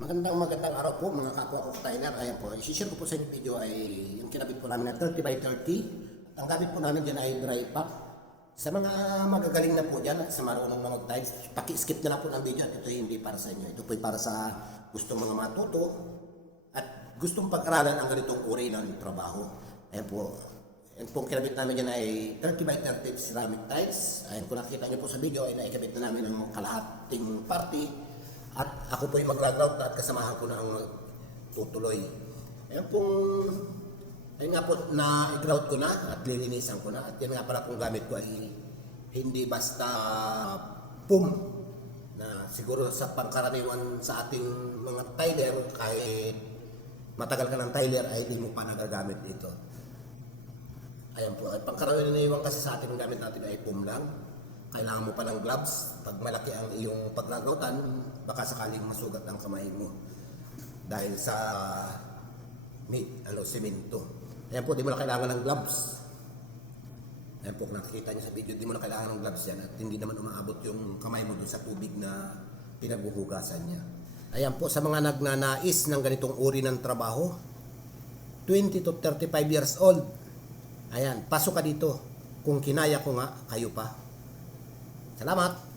Magandang magandang araw po mga kapwa ko Tyler. Ayan po, isi-share ko po sa inyo video ay yung kinabit po namin na 30 by 30. Ang gamit po namin dyan ay dry pack. Sa mga magagaling na po dyan, sa marunong na mag-tiles, paki-skip na lang po ng video at ito hindi para sa inyo. Ito po para sa gustong mga matuto at gustong pag-aralan ang ganitong uri ng trabaho. Ayan po, Yan pong kinabit namin dyan ay 30 by 30 ceramic tiles. Ayan, kung nakita nyo po sa video ay naikabit na namin ang kalahating party. At ako po yung maglagrout at kasamahan ko na ang tutuloy. Ayan pong, ayun nga po, na-grout ko na at lilinisan ko na. At yan nga pala pong gamit ko ay hindi basta pum na siguro sa pangkaraniwan sa ating mga tiler kahit matagal ka ng tiler ay hindi mo pa nagagamit ito. Ayan po, ay pangkaraniwan kasi sa ating gamit natin ay pum lang. Kailangan mo pa ng gloves. Pag malaki ang iyong paglagautan, baka sakaling masugat ang kamay mo. Dahil sa meat, ano, semento. Ayan po, di mo na kailangan ng gloves. Ayan po, nakikita niyo sa video, di mo na kailangan ng gloves yan at hindi naman umaabot yung kamay mo doon sa tubig na pinaghuhugasan niya. Ayan po, sa mga nagnanais ng ganitong uri ng trabaho, 20 to 35 years old, ayan, pasok ka dito. Kung kinaya ko nga, kayo pa. Salamat!